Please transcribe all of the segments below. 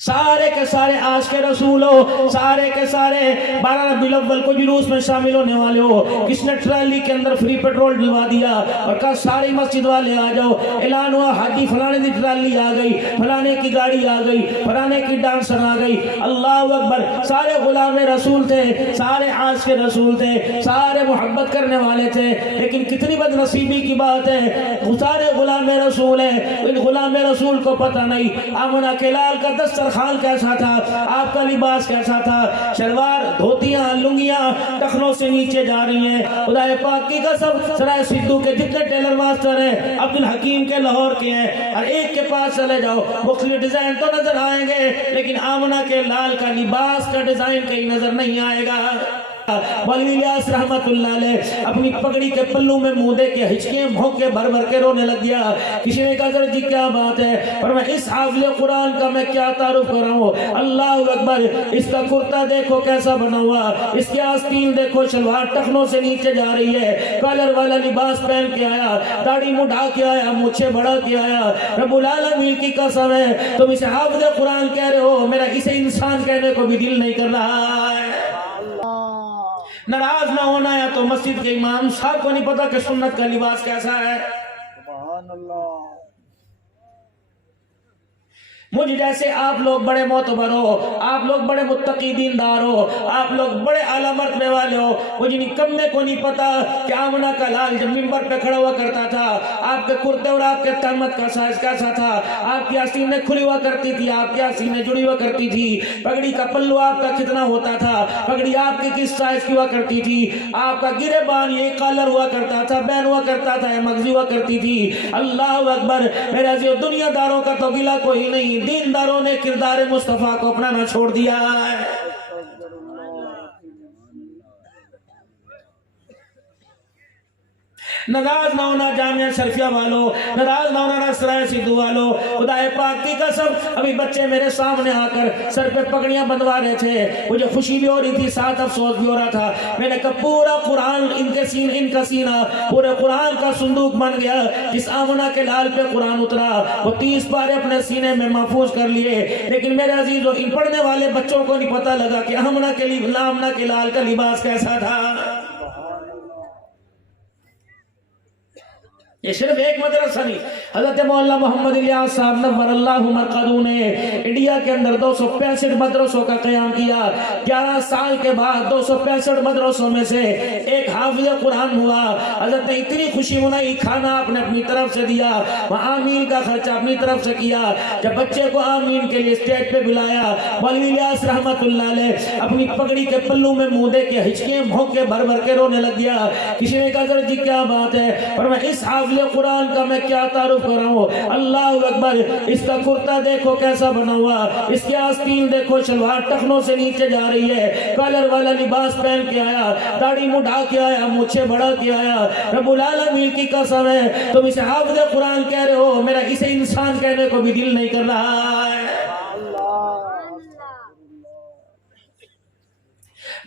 سارے کے سارے عاشق رسول ہو، سارے کے سارے 12 ربیع الاول کو جلوس میں شامل ہونے والے ہو، کس نے ٹرالی کے اندر فری پیٹرول ڈلوا دیا اور کہا ساری مسجد والے آ جاؤ، اعلان ہوا حاجی فلانے کی ٹرالی آ گئی، فلانے کی گاڑی آ گئی، فلانے کی ڈانسر آ گئی، اللہ اکبر۔ سارے غلام رسول تھے، سارے عاشق رسول تھے، سارے محبت کرنے والے تھے، لیکن کتنی بد نصیبی کی بات ہے، سارے غلام رسول ہیں، ان غلام رسول کو پتہ نہیں آمنہ کے لال کا دسترخوان کیسا تھا، آپ کا لباس کیسا تھا، شلوار دھوتیاں لنگیاں ٹخنوں سے نیچے جا رہی ہیں، خدا پاک کی قسم سرائے سدھو کے جتنے ٹیلر ماسٹر ہیں عبدالحکیم کے لاہور کے ہیں، ہر ایک کے پاس چلے جاؤ مختلف ڈیزائن تو نظر آئیں گے، لیکن آمنہ کے لال کا لباس کا ڈیزائن کہیں نظر نہیں آئے گا۔ مولوی الیاس رحمت اللہ علیہ اپنی پگڑی کے پلو میں منہ دے کے ہچکیاں بھونکے بھر بھر کے رونے لگ گیا۔ کسی نے کہا سر جی کیا بات ہے، اور میں اس حافظ قرآن کا میں کیا تعارف کر رہا ہوں، اللہ اکبر، اس کا کرتا دیکھو کیسا بنا ہوا، اس کی آستین دیکھو شلوار ٹخنوں سے نیچے جا رہی ہے، کالر والا لباس پہن کے آیا، داڑھی مڈھا کے آیا، مونچھیں بڑھا کے آیا، رب العالمین کی قسم ہے تم اسے حافظ قرآن کہہ رہے ہو، میرا اسے انسان کہنے کو بھی دل نہیں کر رہا ہے۔ ناراض نہ ہونا یا تو مسجد کے امام صاحب کو نہیں پتا کہ سنت کا لباس کیسا ہے۔ سبحان اللہ۔ مجھ جیسے آپ لوگ بڑے معتبر ہو، آپ لوگ بڑے متقی دیندار ہو، آپ لوگ بڑے اعلیٰ مرتبے والے ہو، مجھے نکمے کو نہیں پتا کہ آمنہ کا لال جب منبر پہ کھڑا ہوا کرتا تھا، آپ کے کرتے اور آپ کے تہمت کا سائز کیسا تھا، آپ کی آستینیں کھلی ہوا کرتی تھی، آپ کی آستینیں جڑی ہوا کرتی تھی، پگڑی کا پلو آپ کا کتنا ہوتا تھا، پگڑی آپ کی کس سائز کی ہوا کرتی تھی، آپ کا گریبان یہ کالر ہوا کرتا تھا، بین ہوا کرتا تھا، یہ مغزی ہوا کرتی تھی۔ اللہ اکبر، میرے عزیز، دنیا داروں کا تو گلہ کوئی نہیں، دینداروں نے کردار مصطفیٰ کو اپنانا چھوڑ دیا ہے۔ ناراض نہ ہونا جامعہ شرفیہ والو، ناراض نہ ہونا سرائے سدھو والو، خدا پاک کی قسم ابھی بچے میرے سامنے آ کر سر پہ پگڑیاں بندھوا رہے تھے، مجھے خوشی بھی ہو رہی تھی، ساتھ افسوس بھی ہو رہا تھا۔ میں نے کہا پورا قرآن ان کا سینہ پورے قرآن کا صندوق بن گیا، جس آمنہ کے لال پہ قرآن اترا وہ 30 پارے اپنے سینے میں محفوظ کر لیے، لیکن میرے عزیزو ان پڑھنے والے بچوں کو نہیں پتہ لگا کہ آمنہ کے لال کا لباس کیسا تھا۔ یہ صرف ایک مدرسہ نہیں، حضرت مولانا محمد الیاس صاحب نور اللہ مرقدہ نے انڈیا کے اندر 265 مدرسوں کا قیام کیا۔ 11 سال کے بعد 265 مدرسوں میں سے ایک حافظ قرآن ہوا۔ حضرت نے اتنی خوشی منائی، کھانا آپ نے اپنی طرف سے دیا، وہاں آمین کا خرچہ اپنی طرف سے کیا۔ جب بچے کو آمین کے لیے اسٹیج پہ بلایا، مولوی الیاس رحمت اللہ علیہ اپنی پگڑی کے پلو میں منہ دے کے ہچکیاں بھونکے بھر بھر کے رونے لگ گیا۔ کسی نے کہا سر جی کیا بات ہے، اور میں اس حافظ قرآن کا میں کیا تعارف کر رہا ہوں، اللہ اکبر، اس کا کرتا دیکھو کیسا بنا ہوا، اس کی آستین دیکھو شلوار ٹخنوں سے نیچے جا رہی ہے، کالر والا لباس پہن کے آیا، داڑھی مڈھا کے آیا، مونچھیں بڑھا کے آیا، رب العالمین کی قسم ہے تم اسے حافظ قرآن کہہ رہے ہو، میرا اسے انسان کہنے کو بھی دل نہیں کر رہا ہے۔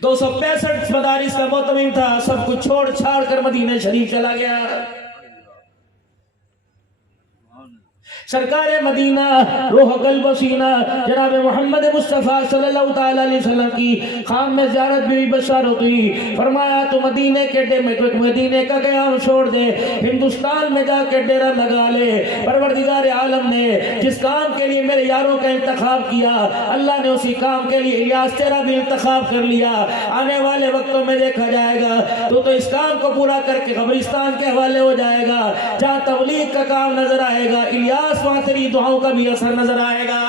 265 مدارس کا معتمم تھا، سب کچھ چھوڑ چھاڑ کر مدینہ شریف چلا گیا۔ سرکار مدینہ روح قلب و سینہ جناب محمد مصطفیٰ صلی اللہ تعالی علیہ وسلم کی خام میں زیارت بھی بشارت ہوئی، فرمایا تو مدینے کا قیام چھوڑ دے، ہندوستان میں جا کے ڈیرہ لگا لے۔ پروردگار عالم نے جس کام کے لیے میرے یاروں کا انتخاب کیا، اللہ نے اسی کام کے لیے الیاس تیرا بھی انتخاب کر لیا۔ آنے والے وقتوں میں دیکھا جائے گا تو اس کام کو پورا کر کے قبرستان کے حوالے ہو جائے گا، جہاں تبلیغ کا کام نظر آئے گا الیاس وہاں تیری دعاؤں کا بھی اثر نظر آئے گا۔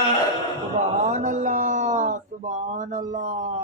سبحان اللہ، سبحان اللہ۔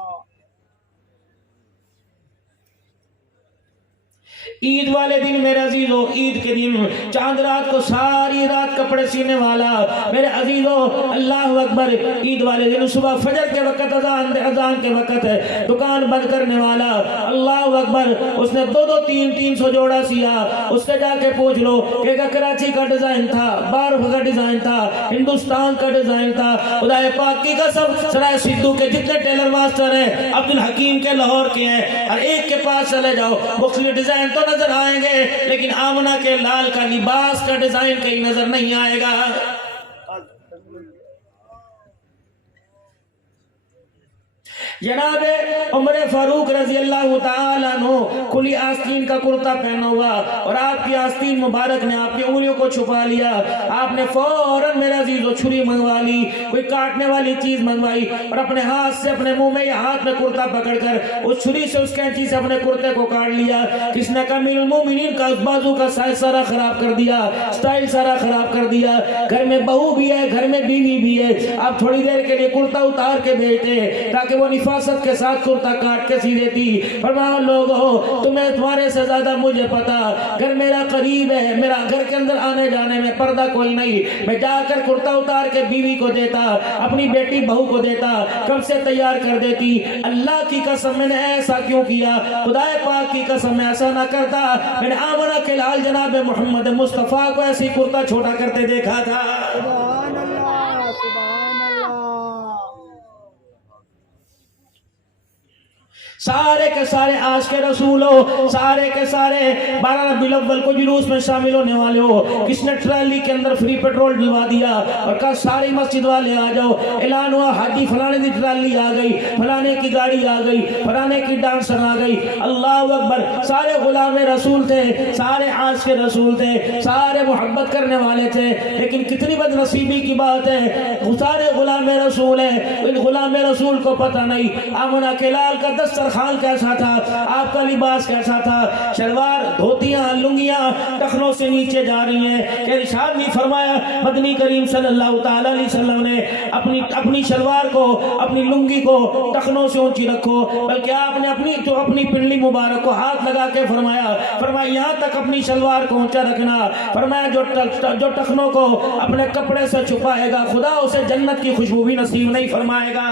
عید والے دن میرے عزیزو، عید کے دن چاند رات کو ساری رات کپڑے سینے والا میرے عزیزو، اللہ اکبر، عید والے دن صبح فجر کے وقت اذان کے وقت دکان بند کرنے والا، اللہ اکبر، اس نے 200 300 جوڑا سیا۔ اس سے جا کے پوچھ لو کہ کراچی کا ڈیزائن تھا، بارف کا ڈیزائن تھا، ہندوستان کا ڈیزائن تھا، خدا پاک کی قسم سرائے سدھو کے جتنے ٹیلر ماسٹر ہیں عبدالحکیم کے لاہور کے ہیں، ہر ایک کے پاس چلے جاؤ مختلف ڈیزائن تو نظر آئیں گے، لیکن آمنہ کے لال کا لباس کا ڈیزائن کہیں نظر نہیں آئے گا۔ جناب عمر فاروق رضی اللہ تعالیٰ عنہ کھلی آستین کا کرتا پہنا ہوا اور آپ کی آستین مبارک نے آپ کی انگلیوں کو چھپا لیا. آپ نے فوراً میرے عزیزو چھری منگوا لی, کوئی کاٹنے والی چیز منگوائی اور اپنے ہاتھ سے اپنے منہ میں یا ہاتھ میں کرتا پکڑ کر اس چھری سے اس کینچی سے اپنے کرتے کو کاٹ لیا. کس نے امیر المومنین کا بازو کا سائز سارا خراب کر دیا, سٹائل سارا خراب کر دیا. گھر میں بہو بھی ہے, گھر میں بیوی بھی ہے, آپ تھوڑی دیر کے لیے کرتا اتار کے بھیجتے تاکہ وہ نفاست کے ساتھ کرتا کاٹ کے سی دیتی. فرمایا لوگو تمہیں تمہارے سے زیادہ مجھے پتا, گھر میرا قریب ہے, میرا گھر کے اندر آنے جانے میں پردہ کوئی نہیں, میں جا کر کرتا اتار کے بیوی کو دیتا, اپنی بیٹی بہو کو دیتا, کب سے تیار کر دیتی. اللہ کی قسم میں نے ایسا کیوں کیا, خدا پاک کی قسم میں ایسا نہ کرتا. میں نے آمنہ کے لال جناب محمد مصطفیٰ کو ایسی کرتا چھوٹا کرتے دیکھا تھا. سبحان اللہ, سبحان اللہ. سارے کے سارے عاشق رسول ہو, سارے کے سارے 12 ربیع الاول کو جلوس میں شامل ہونے والے ہو. کس نے ٹرالی کے اندر فری پیٹرول ڈلوا دیا اور کہا ساری مسجد والے آ جاؤ. اعلان ہوا حاجی فلانے کی ٹرالی آ گئی, فلانے کی گاڑی آ گئی, فلانے کی ڈانسر آ گئی. اللہ اکبر. سارے غلام رسول تھے, سارے عاشق رسول تھے, سارے محبت کرنے والے تھے, لیکن کتنی بد نصیبی کی بات ہے, سارے غلام رسول ہیں, ان غلام رسول کو پتہ نہیں آمنہ کے لال کا دسترخوان کیسا تھا, آپ کا لباس کیسا تھا. شلوار, دھوتیاں, لنگیاں ٹخنوں سے نیچے جا رہی ہیں. کہ ارشاد نہیں فرمایا مدنی کریم صلی اللہ تعالی علیہ وسلم نے اپنی شلوار کو, اپنی لنگی کو ٹخنوں سے اونچی رکھو, بلکہ آپ نے اپنی پنڈلی مبارک کو ہاتھ لگا کے فرمایا یہاں تک اپنی شلوار کو اونچا رکھنا. فرمایا جو ٹخنوں کو اپنے کپڑے سے چھپائے گا خدا اسے جنت کی خوشبو بھی نصیب نہیں فرمائے گا.